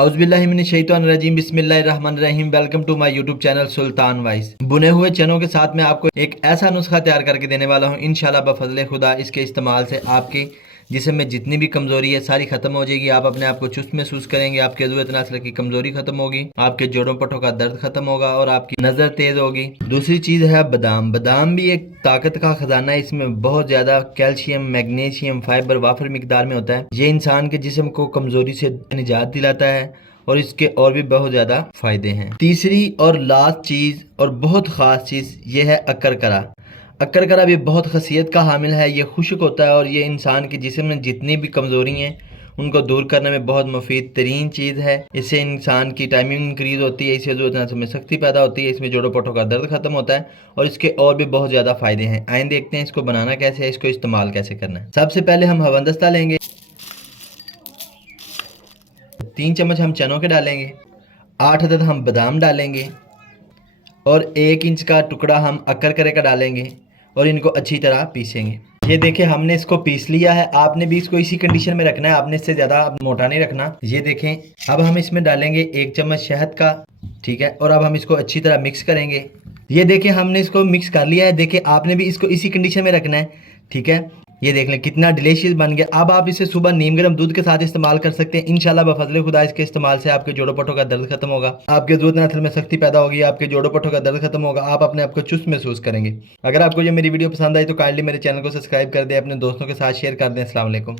औज़ बिल्लाहि मिनश शैतानिर रजीम, बिस्मिल्लाहिर रहमानिर रहीम। Welcome to my YouTube channel Sultan Wise. बुने हुए चनों के साथ मैं आपको एक ऐसा नुस्खा तैयार करके देने वाला हूँ इंशाल्लाह बफज़ले खुदा। इसके इस्तेमाल से आपकी जिस्म में जितनी भी कमज़ोरी है सारी ख़त्म हो जाएगी। आप अपने आप को चुस्त महसूस करेंगे, आपके अज़ूवत नस्ल की कमज़ोरी ख़त्म होगी, आपके जोड़ों पट्टों का दर्द ख़त्म होगा और आपकी नज़र तेज़ होगी। दूसरी चीज़ है बादाम। बादाम भी एक ताकत का ख़जाना है। इसमें बहुत ज़्यादा कैल्शियम, मैग्नीशियम, फाइबर वाफर मिकदार में होता है। ये इंसान के जिस्म को कमज़ोरी से निजात दिलाता है और इसके और भी बहुत ज़्यादा फ़ायदे हैं। तीसरी और लास्ट चीज़ और बहुत ख़ास चीज़ ये है अक्कर। अक्कर भी बहुत खसियत का हामिल है। ये खुश्क होता है और ये इंसान के जिस्म में जितनी भी कमज़ोरी हैं उनको दूर करने में बहुत मुफीद तरीन चीज़ है। इससे इंसान की टाइमिंग इंक्रीज़ होती है, इससे ज़रूरत में सख्ती पैदा होती है, इसमें जोड़ों पट्टों का दर्द ख़त्म होता है और इसके और भी बहुत ज़्यादा फ़ायदे हैं। आइए देखते हैं इसको बनाना कैसे है, इसको इस्तेमाल कैसे करना है। सबसे पहले हम हवंदस्ता लेंगे, 3 चम्मच हम चनों के डालेंगे, 8 अदद हम बादाम डालेंगे और 1 इंच का टुकड़ा हम अक्कर का डालेंगे और इनको अच्छी तरह पीसेंगे। ये देखें हमने इसको पीस लिया है। आपने भी इसको इसी कंडीशन में रखना है, आपने इससे ज़्यादा मोटा नहीं रखना। ये देखें अब हम इसमें डालेंगे 1 चम्मच शहद का, ठीक है, और अब हम इसको अच्छी तरह मिक्स करेंगे। ये देखें हमने इसको मिक्स कर लिया है। देखें आपने भी इसको इसी कंडीशन में रखना है, ठीक है। ये देख लें कितना डिलीशियस बन गया। अब आप इसे सुबह नीम गर्म दूध के साथ इस्तेमाल कर सकते हैं। इंशाल्लाह बफज़ले खुदा इसके इस्तेमाल से आपके जोड़ों पट्टों का दर्द खत्म होगा, आपके ज़रूरत नस्ल में सख्ती पैदा होगी, आपके जोड़ों पट्टों का दर्द खत्म होगा, आप अपने आप को चुस्त महसूस करेंगे। अगर आपको ये मेरी वीडियो पसंद आई तो काइंडली मेरे चैनल को सब्सक्राइब कर दें, अपने दोस्तों के साथ शेयर कर दें। अस्सलाम वालेकुम।